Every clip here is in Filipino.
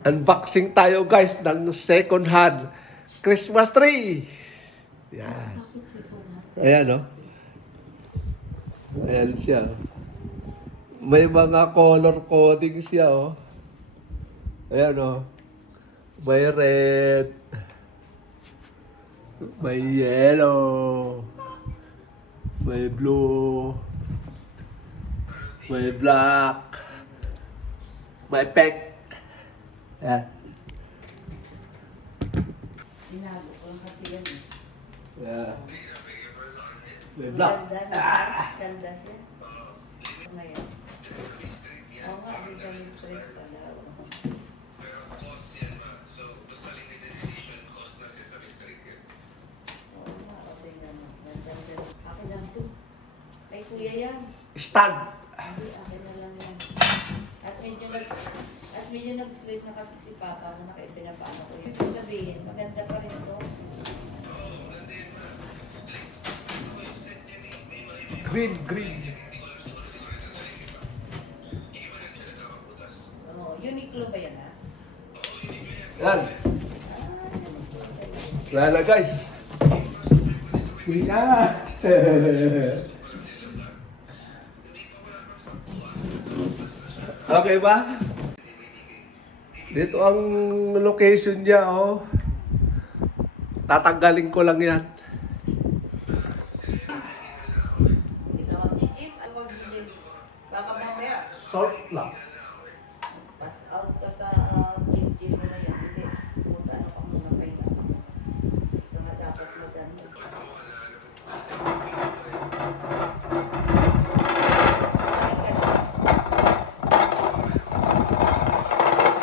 Unboxing tayo guys ng second hand Christmas tree. Yan. Ayan o. Ayan siya. May mga color coding siya o. Ayan o. May red. May yellow. May blue. May black. May pink. Ayan. Sinabi ko lang kasi yan eh. Yeah. May black. Ganda siya. Ngayon. Oo nga, di siya straight pala. Oo nga, okay naman. Ganda. Akin lang to. Kay kuya yan. Stand. Hindi, akin na lang yan. At medyo nag-sleep na kasi si Papa na pinapano ko yun. Sabihin, maganda pa rin ito. Green, green. Oo, Uniqlo ba yan ha? Yan. Wala na guys. Wala. Okay ba? Dito ang location niya, oh. Tatanggalin ko lang yan. Ikaw ang jijip? Ano pag jijip? Baka mamaya, Short lang. pass out ka sa jijip mo na yan. Hindi, punta ano ka muna pa yung ano. Ito nga dapat maganda.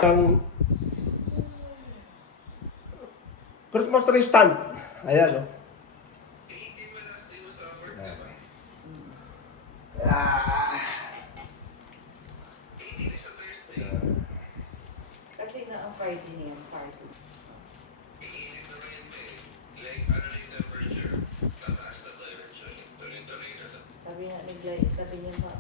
Ang Christmas tree stand. Ayan, oh. Ah. Kasi na ang Friday niya, party. Sabi nga ni Glay, sabi niya ba,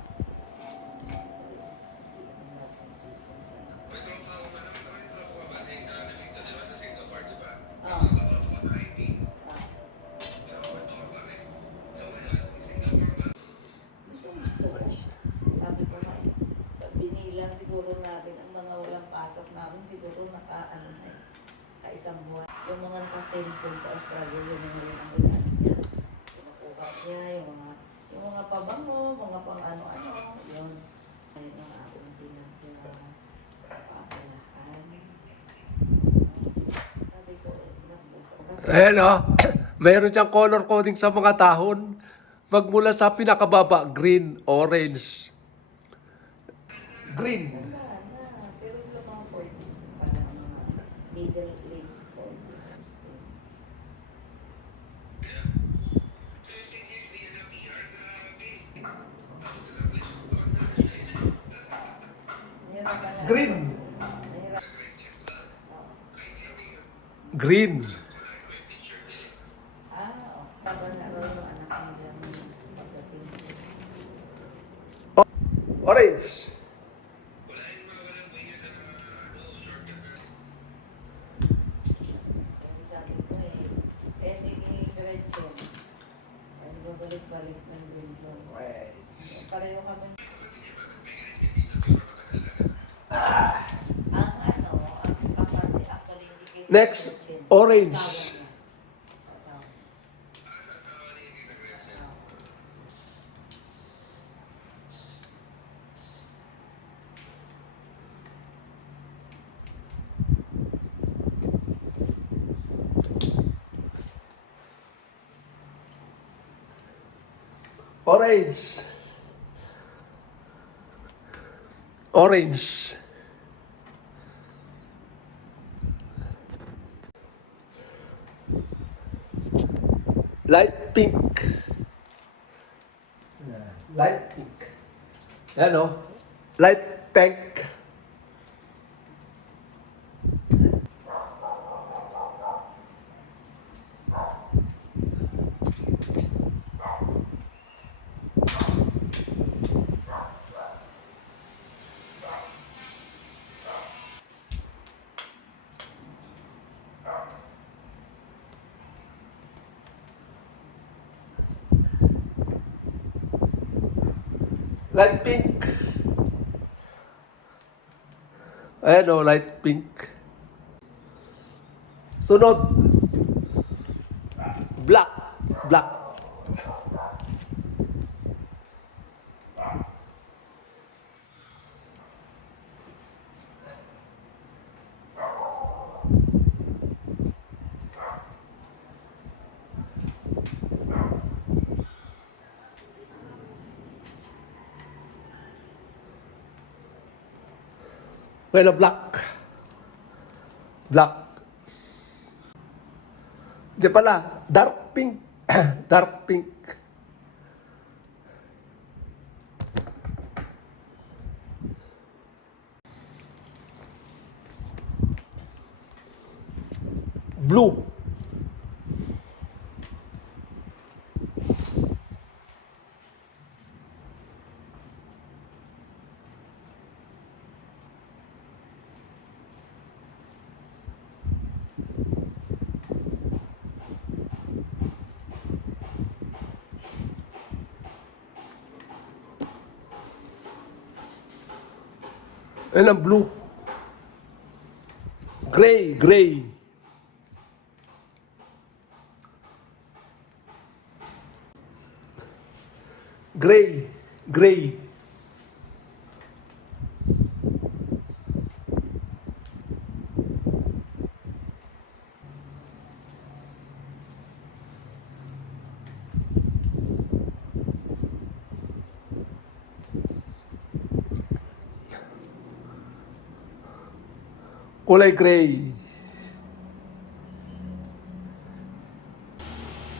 gusto ko. Sabi ko nga, binilang siguro namin ang mga walang pasok namin, siguro naka-ano na eh, kaisang buwan. Yung mga naka-cellphone sa Australia, yun yung rin ang ulan niya. Kinukuha niya, yung mga pabango, mga pang ano-ano, yun. Ayun ang akong pinagpapalahan. Sabi ko, nakuso. Ayan, oh. Mayroon siyang color coding sa mga dahon. Magmula sa pinakababa, green, orange. Green. Ganda na. Pero sila mga 40s pa na mga middle late 40s. Nahirapan na. Green. Nahirapan. Green. Tama na raw yung anak nila pagdating. Orange. Kasi sabi ko sige Gretchen. Ano ba balik-balik ng ganito? Pareho kami. Ang kapatid actually hindi kay Next, Gretchen. orange. Asawa niya. Asawa. Orange. Orange. Light pink. Light pink. Ano? Light pink. Light pink. Ayan o, light pink. Sunod. Black. Black. Well, black. Black. Di pala, dark pink. Dark pink. Blue. Ayan ang blue. Gray, gray. Gray, gray. Kulay gray.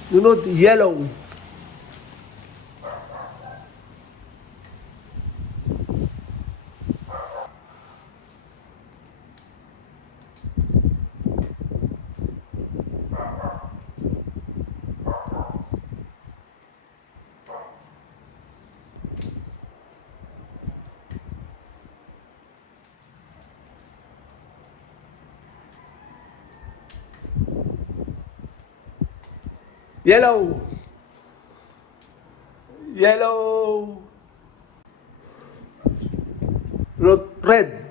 Sunod, yellow. Yellow. Yellow. Red.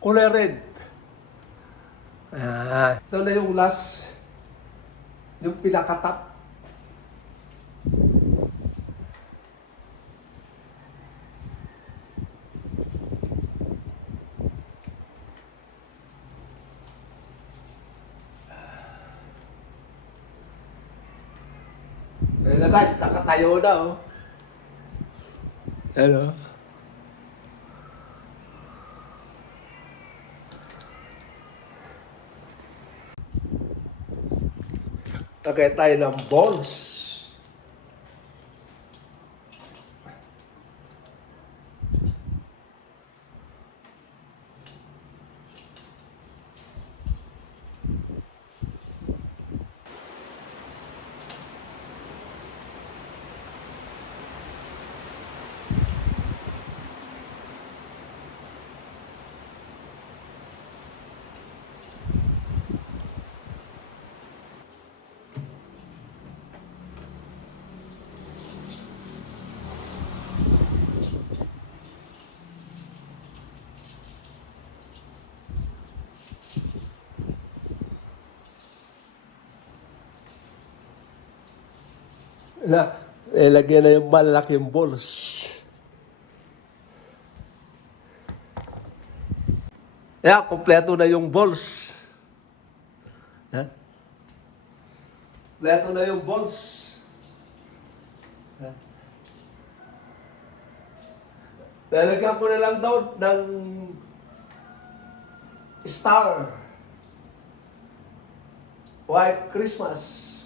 Kulay red. Ayan. Ito na yung last. Yung pinakatap. Ayan na guys, nakatayo na oh. Ayan oh. Lagay tayo ng balls. Na, lagyan na yung malaking balls. Yeah, kompleto na yung balls. Ha? Kompleto na yung balls. Ha? Lalagyan ko na lang daw ng star. White Christmas.